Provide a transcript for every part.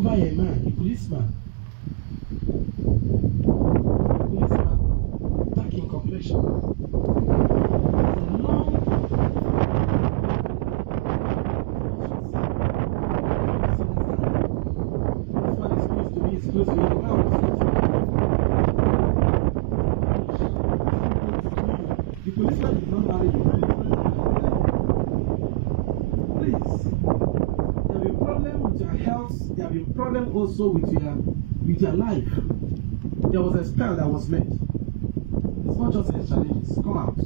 over a man, a policeman. Dark in complexion. Long. This one is close to me, it's close to you. The policeman is not married. Please. There will be a problem with your health. There will be a problem also with your life. There was a spell that was made. It's not just a challenges. Come out.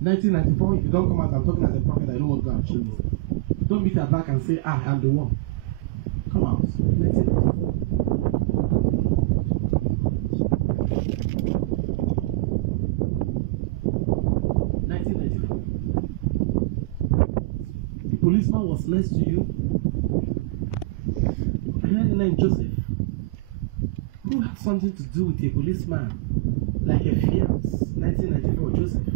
1994, if you don't come out, I'm talking as a prophet, I know what God showed me. Don't beat her back and say, I'm the one. Come out. 1994. The policeman was next to you. And then the name Joseph. Who had something to do with a policeman like a fiance? 1994, Joseph.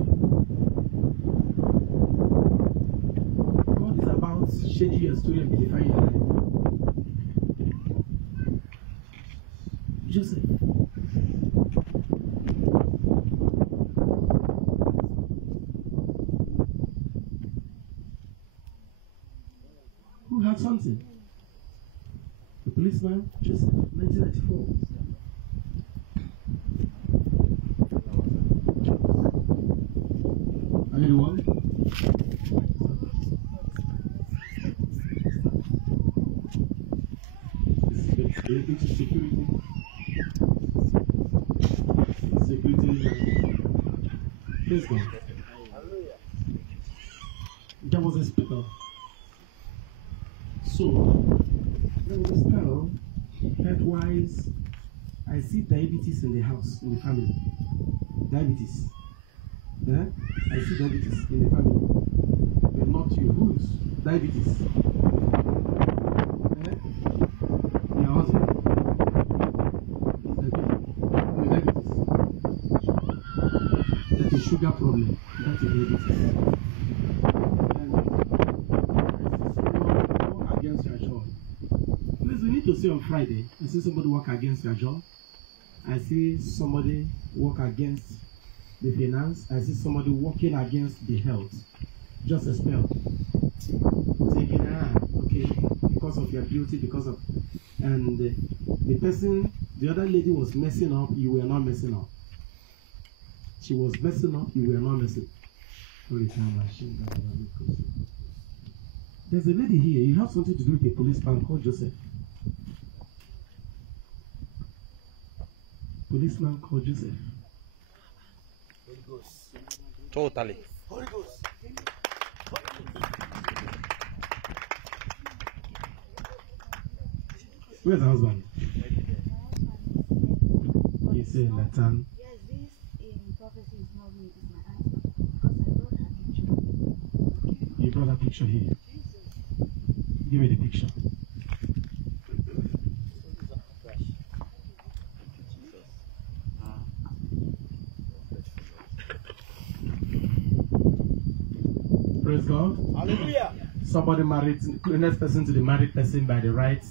God is about changing your story and beautifying your life. Joseph. Who had something? The policeman, Joseph, 1994. Are you the one? This is related to security. Praise God. There was a spell. So, there was a spell. Health-wise, I see diabetes in the house, in the family. Diabetes. Yeah? I see diabetes in the family. But not you. Who's diabetes? Yeah? Your husband. Diabetes. That's a sugar problem. That's a diabetes. And walk against your job. Please, we need to see on Friday. I see somebody walk against your job. I see somebody walk against the finance. I see somebody walking against the health. Just a spell. Thinking, okay, because of your beauty, because of, and the person, the other lady was messing up, you were not messing up. She was messing up, you were not messing. There's a lady here, you have something to do with a policeman called Joseph. Policeman called Joseph. Holy Ghost. Totally. Holy Ghost. Where's the husband? You say Nathan. Yes, this in prophecy is not me, it's my husband. Because I brought her picture. You brought a picture here. Jesus. Give me the picture. Praise God. Hallelujah. Somebody married, the next person to the married person by the right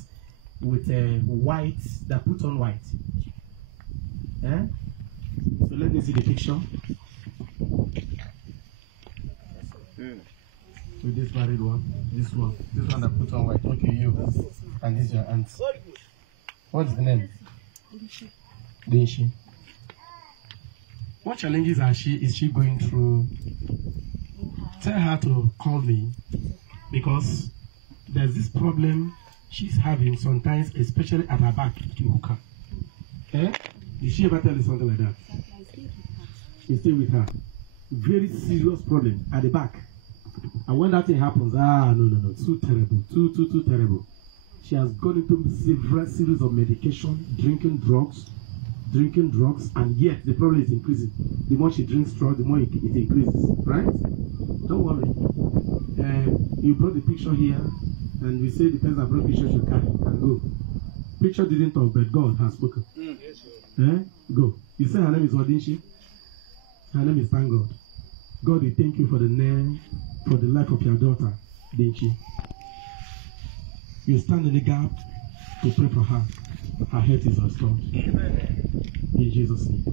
with a white, that put on white. Eh? So let me see the picture. With this married one, this one that put on white. Okay, you. And this is your aunt. Holy Ghost. What's the name? Dinshi. What challenges is she going through? Tell her to call me because there's this problem she's having sometimes, especially at her back, the hooker. Eh? Did she ever tell you something like that? You stay with her. Very serious problem at the back. And when that thing happens, no, too terrible, too terrible. She has gone into several series of medication, drinking drugs, and yet the problem is increasing. The more she drinks drugs, the more it increases, right? Don't worry. You brought the picture here, and we say the person that brought the picture should can go. Picture didn't talk, but God has spoken. Yes, Go. You say her name is what, didn't she? Her name is Thank God. God, we thank you for the name, for the life of your daughter, didn't she? You stand in the gap to pray for her. Her health is restored. In Jesus' name.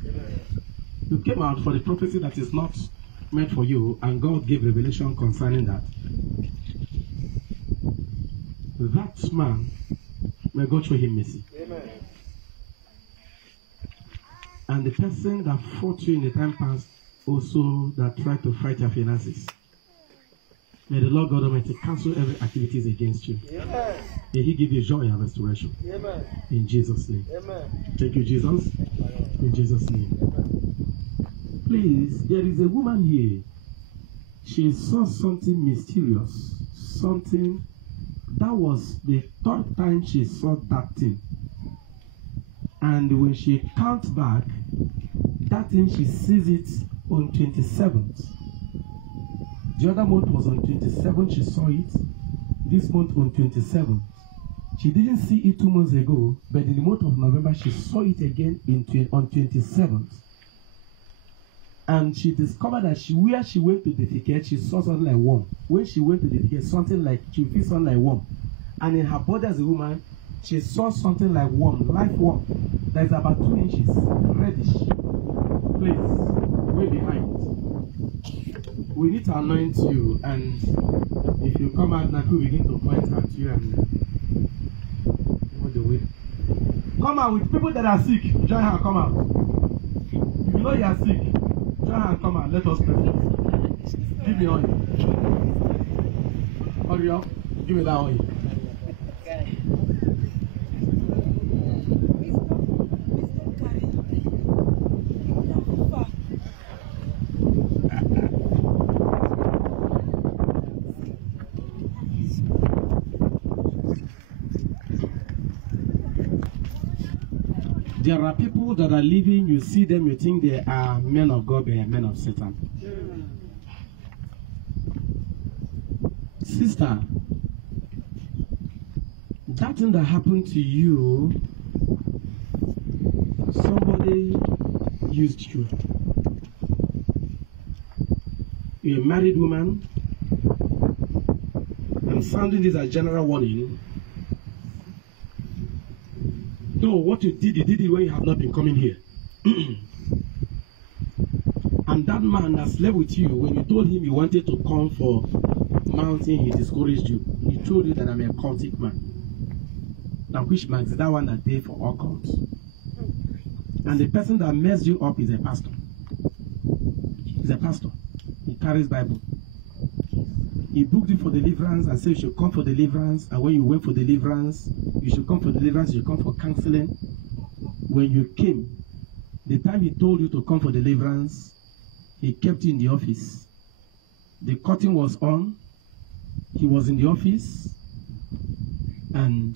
You came out for the prophecy that is not meant for you, and God gave revelation concerning that. That man, may God show him mercy. Amen. And the person that fought you in the time past, also that tried to fight your finances, may the Lord God Almighty cancel every activities against you. Amen. May He give you joy and restoration. Amen. In Jesus' name. Amen. Thank you, Jesus. In Jesus' name. Please, there is a woman here. She saw something mysterious. Something that was the third time she saw that thing. And when she counts back, that thing she sees it on 27th. The other month was on 27th, she saw it. This month on 27th. She didn't see it 2 months ago, but in the month of November, she saw it again on 27th. And she discovered that where she went to defecate, she saw something like worm. When she went to defecate, something like, she felt something like worm. And in her body as a woman, she saw something like worm, live worm, that is about 2 inches, reddish. Please, way behind. We need to anoint you, and if you come out now, we begin to point at you and the way. Come out with people that are sick. Join her, come out. If you know you are sick, join her and come out. Let us pray. Give me oil. Hurry up. Give me that oil. There are people that are living, you see them, you think they are men of God, they are men of Satan. Sister, that thing that happened to you, somebody used you. You're a married woman. I'm sounding this as general warning. No, what you did it when you have not been coming here. And that man that slept with you, when you told him you wanted to come for mountain, he discouraged you. He told you that I'm a cultic man. Now, which man is that one that did for all cults? And the person that messed you up is a pastor. He's a pastor. He carries Bible. He booked you for deliverance and said you should come for deliverance. And when you went for deliverance, you should come for deliverance, you should come for counseling. When you came, the time he told you to come for deliverance, he kept you in the office. The curtain was on. He was in the office. And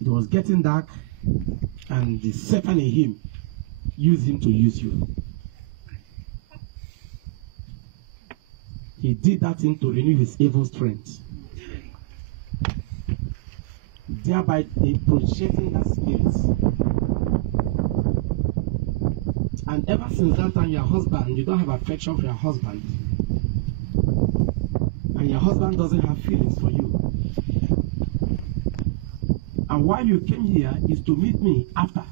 it was getting dark. And the Satan in him used him to use you. He did that thing to renew his evil strength. Thereby projecting that spirit. And ever since that time, your husband, you don't have affection for your husband. And your husband doesn't have feelings for you. And why you came here is to meet me after.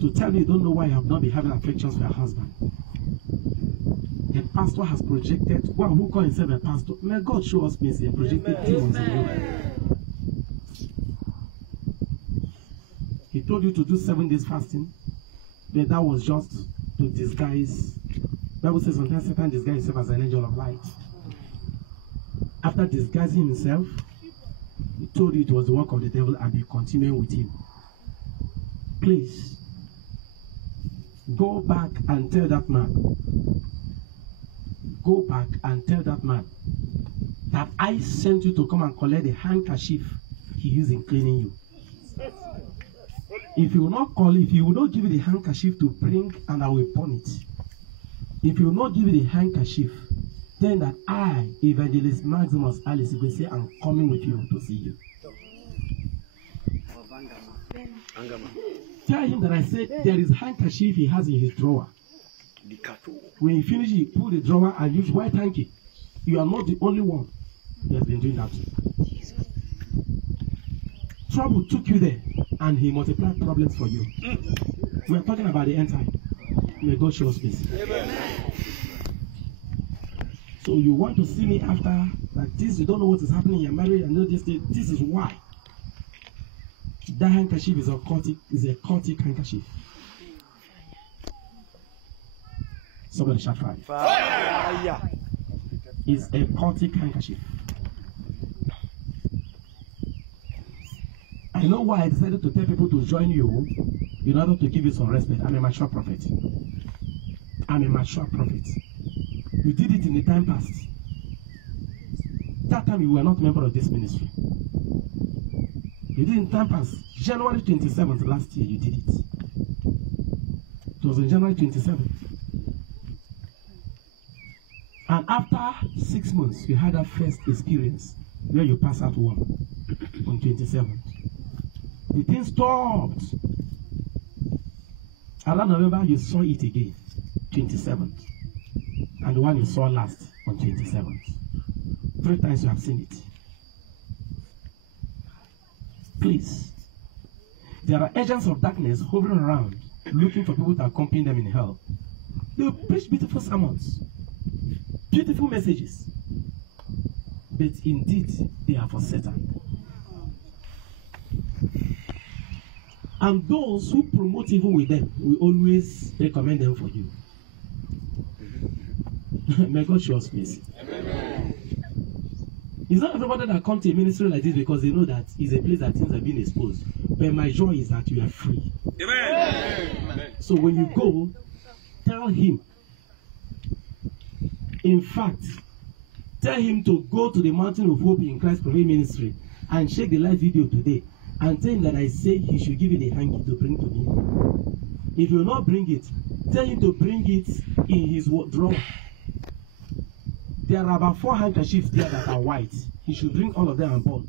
To tell me you don't know why you have not been having affections for your husband. The pastor has projected, one who calls himself a pastor. May God show us mercy and projected demons in you. He told you to do 7 days fasting, but that was just to disguise. The Bible says sometimes Satan disguises himself as an angel of light. After disguising himself, he told you it was the work of the devil and be continuing with him. Please, go back and tell that man. Go back and tell that man that I sent you to come and collect the handkerchief he used in cleaning you. If you will not call, if you will not give you the handkerchief to bring, and I will pawn it. If you will not give you the handkerchief, then that I, Evangelist Maximus Alice, will say, I'm coming with you to see you. Tell him that I said there is handkerchief he has in his drawer. When he finishes, he pull the drawer and use white hanky. You are not the only one who has been doing that. trouble took you there, and he multiplied problems for you. We are talking about the end time. May God show us peace. So you want to see me after like this? You don't know what is happening in your marriage. And know this. This is why. That handkerchief is a cultic handkerchief. Somebody shout fire. Fire. It's a cultic handkerchief. I know why I decided to tell people to join you in order to give you some respect. I'm a mature prophet. I'm a mature prophet. You did it in the time past. That time you were not a member of this ministry. You did it in time past. January 27th last year you did it. It was on January 27th. And after 6 months, you had that first experience where you passed out one on 27th. The thing stopped. Around November, you saw it again, 27th. And the one you saw last on 27th. 3 times you have seen it. Please. There are agents of darkness hovering around, looking for people to accompany them in hell. They will preach beautiful sermons, beautiful messages. But indeed, they are for Satan. And those who promote evil with them, we always recommend them for you. May God show us mercy. It's not everybody that comes to a ministry like this because they know that it's a place that things are being exposed. But my joy is that you are free. Amen. So when you go, tell him. In fact, tell him to go to the Mountain of Hope in Christ Prophet Ministry and check the live video today. And tell him that I say he should give you the hanky to bring to me. If you will not bring it, tell him to bring it in his drawer. There are about 4 handkerchiefs there that are white. He should bring all of them and burn.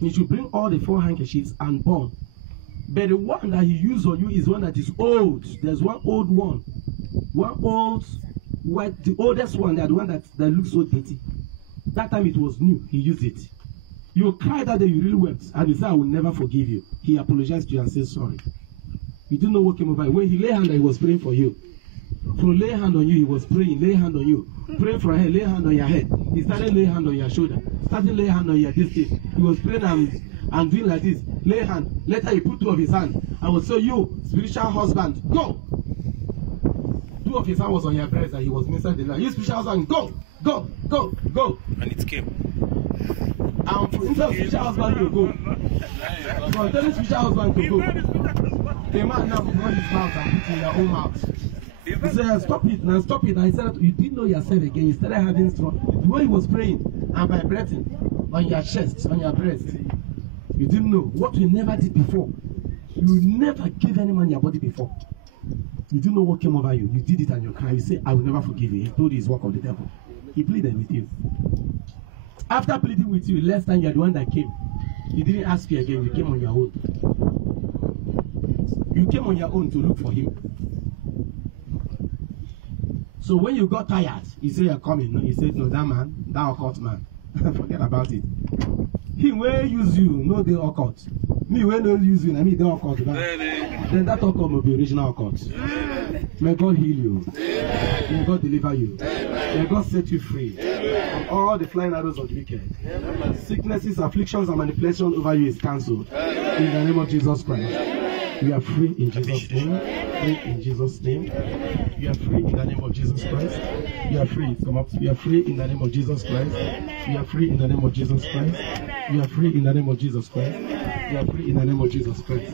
He should bring all the 4 handkerchiefs and burn. But the one that he used on you is one that is old. There's one old one. One old, white, the oldest one, the one that looks so dirty. That time it was new. He used it. You cried that day, you really wept. And he said, I will never forgive you. He apologized to you and said sorry. You didn't know what came over. When he lay hand, he was praying for you. From lay hand on you, he was praying, lay hand on you. Praying for her, lay hand on your head. He started lay hand on your shoulder. Started lay hand on your this thing. He was praying and doing like this. Lay hand. Later he put 2 of his hands. I will say, you, spiritual husband, go. 2 of his hands was on your breast and he was ministering the Lord. You spiritual husband, go, go, go, go. And it came. And instead of spiritual husband to go. So tell the spiritual husband to go. The man now run his mouth and put it in your own mouth. He said, stop it now, stop it. And he said, you didn't know yourself again. You started having strong. The way he was praying and vibrating on your chest, on your breast, you didn't know what you never did before. You never gave any man your body before. You didn't know what came over you. You did it and you cried. You say, I will never forgive you. He told you his work of the devil. He pleaded with you. After pleading with you, last time you are the one that came. He didn't ask you again. You came on your own. You came on your own to look for him. So when you got tired, he said, you're coming. No, he said, no, that man, that occult man. Forget about it. He will use you, no the occult. Me will not use you, I mean the occult. Then that occult will be original occult. May God heal you. May God deliver you. May God set you free from all the flying arrows of the wicked. Sicknesses, afflictions, and manipulation over you is cancelled. In the name of Jesus Christ. You are free in Jesus' name. Free in Jesus' name. You are free in the name of Jesus Christ. You are free. Come up. You are free in the name of Jesus Christ. You are free in the name of Jesus Christ. You are free in the name of Jesus Christ. You are free in the name of Jesus Christ.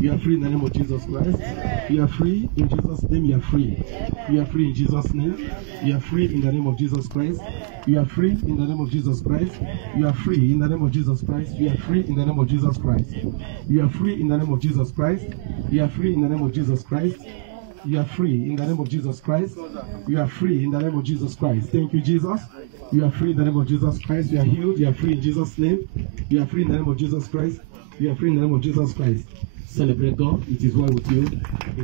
You are free in the name of Jesus Christ. You are free in Jesus' name. You are free. You are free in Jesus' name. You are free in the name of Jesus Christ. You are free in the name of Jesus Christ. You are free in the name of Jesus Christ. You are free in the name of Jesus Christ. You are free in the name of Jesus Christ. You are free in the name of Jesus Christ. You are free in the name of Jesus Christ. You are free in the name of Jesus Christ. Thank you, Jesus. You are free in the name of Jesus Christ. You are healed. You are free in Jesus' name. You are free in the name of Jesus Christ. You are free in the name of Jesus Christ. Celebrate God. It is well with you.